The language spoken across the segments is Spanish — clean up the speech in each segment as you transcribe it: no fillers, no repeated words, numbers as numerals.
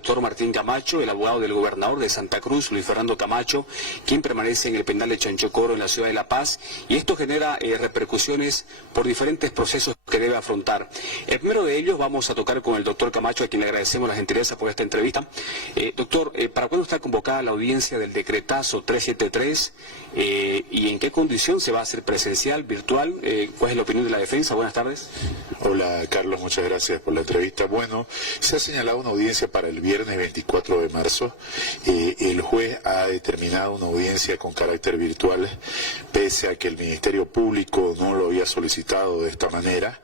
doctor Martín Camacho, el abogado del gobernador de Santa Cruz, Luis Fernando Camacho, quien permanece en el penal de Chanchocoro en la ciudad de La Paz, y esto genera repercusiones por diferentes procesos que debe afrontar. El primero de ellos vamos a tocar con el doctor Camacho, a quien le agradecemos la gentileza por esta entrevista. Doctor, ¿para cuándo está convocada la audiencia del decretazo 373 y en qué condición se va a hacer presencial, virtual? ¿Cuál es la opinión de la defensa? Buenas tardes. Hola Carlos, muchas gracias por la entrevista. Bueno, se ha señalado una audiencia para el viernes 24 de marzo. El juez ha determinado una audiencia con carácter virtual, pese a que el Ministerio Público no lo había solicitado de esta manera,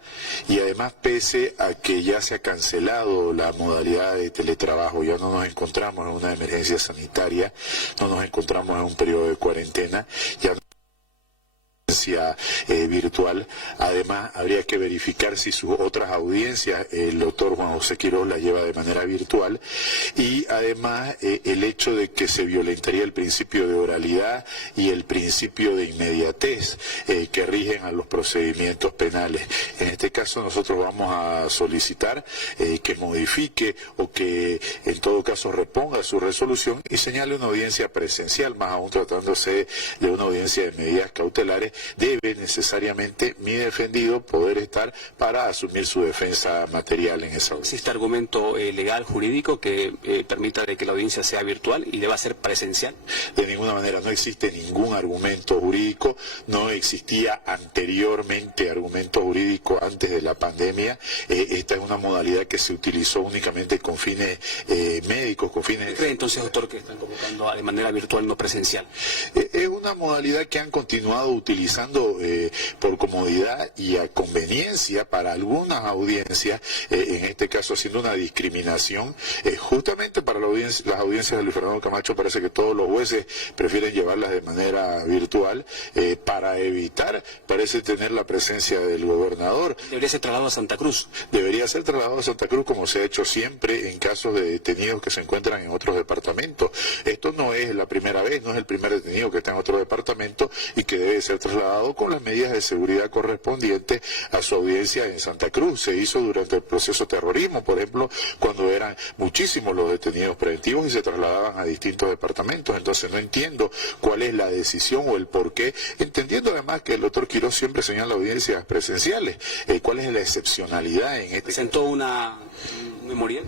y además pese a que ya se ha cancelado la modalidad de teletrabajo. Ya no nos encontramos en una emergencia sanitaria, no nos encontramos en un periodo de cuarentena, ya virtual. Además, habría que verificar si sus otras audiencias el doctor Juan José Quiroz la lleva de manera virtual, y además el hecho de que se violentaría el principio de oralidad y el principio de inmediatez que rigen a los procedimientos penales. En este caso nosotros vamos a solicitar que modifique o que en todo caso reponga su resolución y señale una audiencia presencial, más aún tratándose de una audiencia de medidas cautelares. Debe necesariamente mi defendido poder estar para asumir su defensa material en esa audiencia. ¿Existe argumento legal, jurídico, que permita de que la audiencia sea virtual y deba ser presencial? De ninguna manera, no existe ningún argumento jurídico, no existía anteriormente argumento jurídico antes de la pandemia. Esta es una modalidad que se utilizó únicamente con fines médicos, con fines... ¿Cree entonces, doctor, que están convocando de manera virtual, no presencial? Es una modalidad que han continuado utilizando por comodidad y a conveniencia para algunas audiencias, en este caso haciendo una discriminación, justamente para las audiencias de Luis Fernando Camacho. Parece que todos los jueces prefieren llevarlas de manera virtual para evitar, parece, tener la presencia del gobernador. ¿Debería ser trasladado a Santa Cruz? Debería ser trasladado a Santa Cruz, como se ha hecho siempre en casos de detenidos que se encuentran en otros departamentos. Esto no es la primera vez, no es el primer detenido que está en otro departamento y que debe ser trasladado con las medidas de seguridad correspondientes a su audiencia en Santa Cruz. Se hizo durante el proceso terrorismo, por ejemplo, cuando eran muchísimos los detenidos preventivos y se trasladaban a distintos departamentos. Entonces no entiendo cuál es la decisión o el porqué, entendiendo además que el doctor Quiroz siempre señala audiencias presenciales. ¿Cuál es la excepcionalidad en este? ¿Presentó una memorial?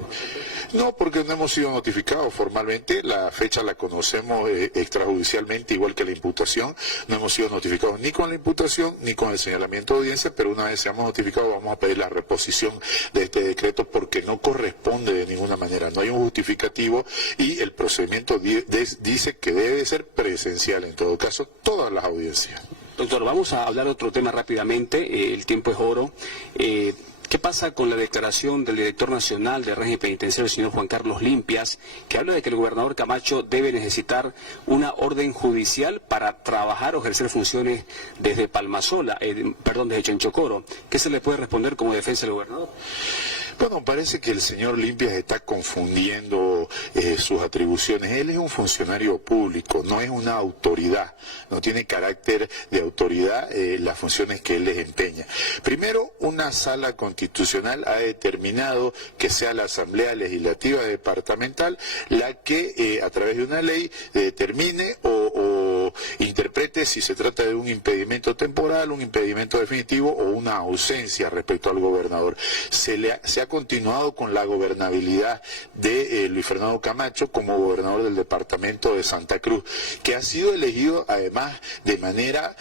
No, porque no hemos sido notificados formalmente. La fecha la conocemos extrajudicialmente, igual que la imputación. No hemos sido notificados ni con la imputación ni con el señalamiento de audiencia, pero una vez seamos notificados vamos a pedir la reposición de este decreto porque no corresponde de ninguna manera. No hay un justificativo y el procedimiento dice que debe ser presencial, en todo caso, todas las audiencias. Doctor, vamos a hablar de otro tema rápidamente. El tiempo es oro. ¿Qué pasa con la declaración del director nacional de régimen penitenciario, el señor Juan Carlos Limpias, que habla de que el gobernador Camacho debe necesitar una orden judicial para trabajar o ejercer funciones desde Palmasola, desde Chanchocoro? ¿Qué se le puede responder como defensa del gobernador? Bueno, parece que el señor Limpias está confundiendo sus atribuciones. Él es un funcionario público, no es una autoridad, no tiene carácter de autoridad las funciones que él desempeña. Primero, una sala constitucional ha determinado que sea la Asamblea Legislativa Departamental la que a través de una ley determine o interprete si se trata de un impedimento temporal, un impedimento definitivo o una ausencia respecto al gobernador. Se ha continuado con la gobernabilidad de Luis Fernando Camacho como gobernador del departamento de Santa Cruz, que ha sido elegido además de manera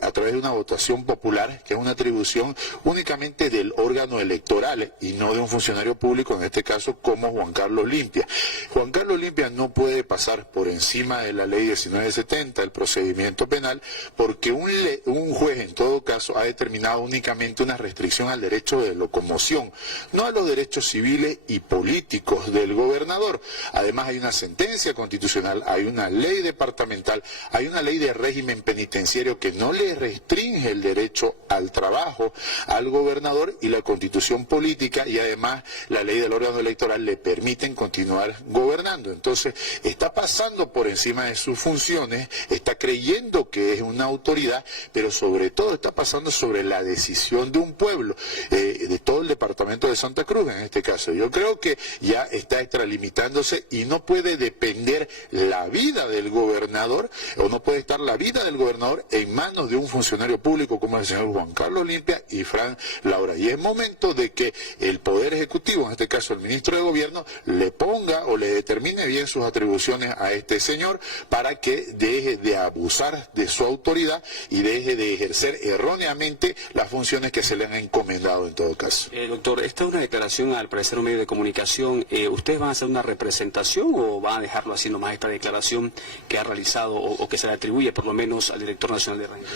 a través de una votación popular, que es una atribución únicamente del órgano electoral y no de un funcionario público, en este caso como Juan Carlos Limpias. Juan Carlos Limpias no puede pasar por encima de la ley 1970, el procedimiento penal, porque un juez en todo caso ha determinado únicamente una restricción al derecho de locomoción, no a los derechos civiles y políticos del gobernador. Además hay una sentencia constitucional, hay una ley departamental, hay una ley de régimen penitenciario que no le restringe el derecho al trabajo al gobernador, y la constitución política y además la ley del órgano electoral le permiten continuar gobernando. Entonces está pasando por encima de sus funciones, está creyendo asumiendo que es una autoridad, pero sobre todo está pasando sobre la decisión de un pueblo, de todo el departamento de Santa Cruz en este caso. Yo creo que ya está extralimitándose y no puede depender la vida del gobernador, o no puede estar la vida del gobernador en manos de un funcionario público como el señor Juan Carlos Limpia y Fran Laura. Y es momento de que el Poder Ejecutivo, en este caso el ministro de Gobierno, le ponga o le determine bien sus atribuciones a este señor para que deje de abusar de su autoridad y deje de ejercer erróneamente las funciones que se le han encomendado en todo caso. Doctor, esta es una declaración, al parecer, un medio de comunicación. ¿Ustedes van a hacer una representación o van a dejarlo así nomás esta declaración que ha realizado o que se le atribuye por lo menos al director nacional de régimen?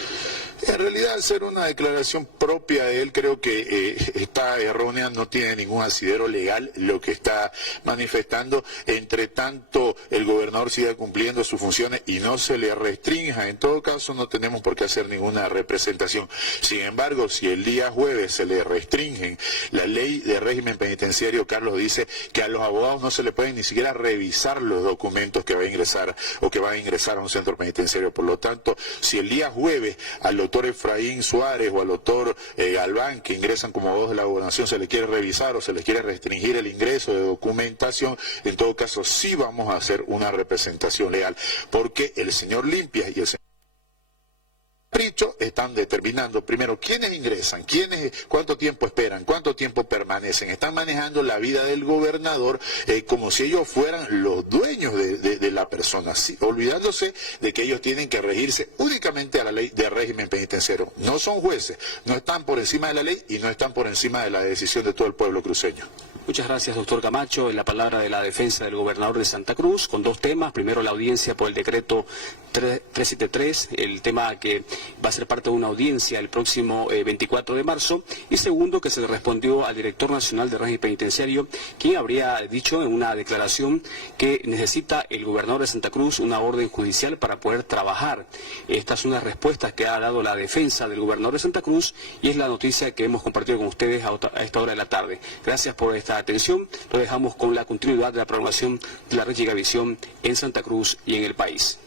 En realidad, hacer una declaración propia de él creo que está errónea, no tiene ningún asidero legal lo que está manifestando. Entre tanto, el gobernador siga cumpliendo sus funciones y no se le restrinja. En todo caso, no tenemos por qué hacer ninguna representación. Sin embargo, si el día jueves se le restringen la ley de régimen penitenciario, Carlos dice que a los abogados no se le pueden ni siquiera revisar los documentos que va a ingresar o que va a ingresar a un centro penitenciario. Por lo tanto, si el día jueves al doctor Efraín Suárez o al doctor Galván, que ingresan como abogados de la gobernación, se le quiere revisar o se les quiere restringir el ingreso de documentación, en todo caso sí vamos a hacer una representación legal, porque el señor Limpia y el señor Pricho están determinando primero quiénes ingresan, cuánto tiempo esperan, cuánto tiempo permanecen. Están manejando la vida del gobernador como si ellos fueran los dueños de la persona, sí, olvidándose de que ellos tienen que regirse únicamente a la ley de régimen penitenciario. No son jueces, no están por encima de la ley y no están por encima de la decisión de todo el pueblo cruceño. Muchas gracias, doctor Camacho. En la palabra de la defensa del gobernador de Santa Cruz, con dos temas. Primero, la audiencia por el decreto 373, el tema que va a ser parte de una audiencia el próximo 24 de marzo. Y segundo, que se le respondió al director nacional de régimen penitenciario, quien habría dicho en una declaración que necesita el gobernador de Santa Cruz una orden judicial para poder trabajar. Estas son las respuestas que ha dado la defensa del gobernador de Santa Cruz y es la noticia que hemos compartido con ustedes a esta hora de la tarde. Gracias por esta atención. Lo dejamos con la continuidad de la programación de la red Gigavisión en Santa Cruz y en el país.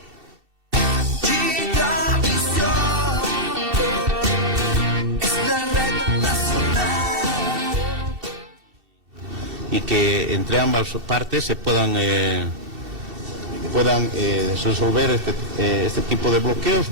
Y que entre ambas partes se puedan resolver este tipo de bloqueos.